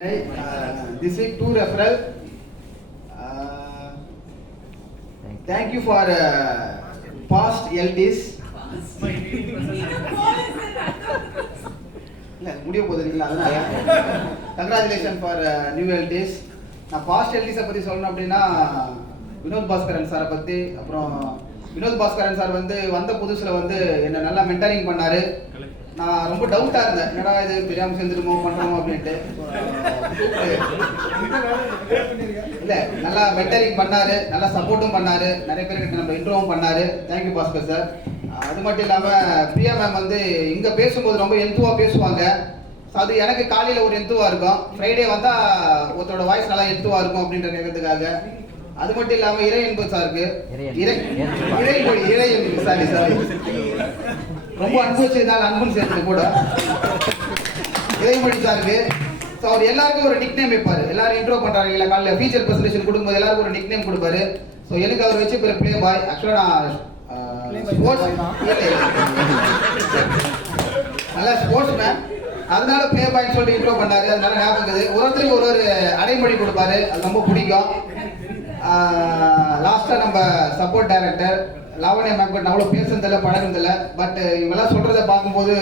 This week, 2 referral. Thank you for past LTs. முடிய போகுதுங்களா? Congratulation for new LTs. நான் past எல்டிஸை பற்றி சொல்லணும் அப்படின்னா வினோத் பாஸ்கரன் சாரை பற்றி. அப்புறம் வினோத் பாஸ்கரன் சார் வந்த புதுசில் என்னை நல்லா மென்டரிங் பண்ணார். நான் ரொம்ப டவுட்டாக இருந்தேன், என்னடா இது தெரியாமல் சேர்ந்துருமோ பண்ணுறோமோ அப்படின்ட்டு. இல்லை, நல்லா மென்டரிங் பண்ணார், நல்லா சப்போர்ட்டும் பண்ணார், நிறைய பேருக்கு நம்ம இன்ட்ரோவும் பண்ணார். Thank you Bhaskar sir. அது மட்டும் இல்லாமல் பிரியா மேம் இங்கே பேசும்போது ரொம்ப எந்துவாக பேசுவாங்க. அது எனக்கு காலையில் ஒரு எந்துவாக இருக்கும், ஃப்ரைடே வந்தால் ஒருத்தரோட வாய்ஸ் நல்லா எந்துவாக இருக்கும் அப்படின்ற கேட்கறதுக்காக. அது மட்டும் இல்லாமல் இறை என்பது சாருக்கு சாரி ரொம்ப அனுபவிச்சதுனால அன்புன்னு சேர்த்து கூட இறைமொழி சாருக்கு. ஸோ அவர் எல்லாருக்கும் ஒரு நிக் நேம் வைப்பார். எல்லாரும் இன்ட்ரோ பண்ணுறாங்க இல்லை, காலையில் ஃபீச்சர் ப்ரெசன்டேஷன் கொடுக்கும்போது எல்லாருக்கும் ஒரு நிக் நேம் கொடுப்பாரு. ஸோ எனக்கு அவர் வச்சு ப்ளே பாய். ஆக்சுவலாக நான் ஸ்போர்ட்ஸ் நல்லா ஸ்போர்ட்ஸ் மேன், அதனால ப்ளே பாய்ன்னு சொல்லிட்டு இன்ட்ரோ பண்ணாரு. அதனால ஞாபகம் இருக்குது. ஒருத்தருக்கு ஒரு அடைமொழி கொடுப்பாரு, அது ரொம்ப பிடிக்கும். லாஸ்ட்டாக நம்ம சப்போர்ட் டைரக்டர் லாவண்யா மேம் அவ்வளோ பேசுறதில்ல, பழகுறதில்ல. பட் இவங்கெல்லாம் சொல்கிறத பார்க்கும்போது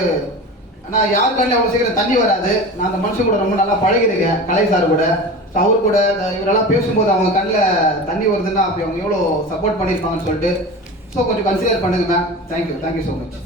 ஆனால் யார் கண்ணில் அவ்வளோ சீக்கிரம் தண்ணி வராது. நான் அந்த மனுஷன் கூட ரொம்ப நல்லா பழகிருக்கேன், கலை சார் கூட. ஸோ அவர் கூட இவரெல்லாம் பேசும்போது அவங்க கண்ணில் தண்ணி வருதுன்னா அப்படி அவங்க எவ்வளோ சப்போர்ட் பண்ணியிருப்பாங்கன்னு சொல்லிட்டு. ஸோ கொஞ்சம் கன்சிடர் பண்ணுங்க மேம். Thank you so much.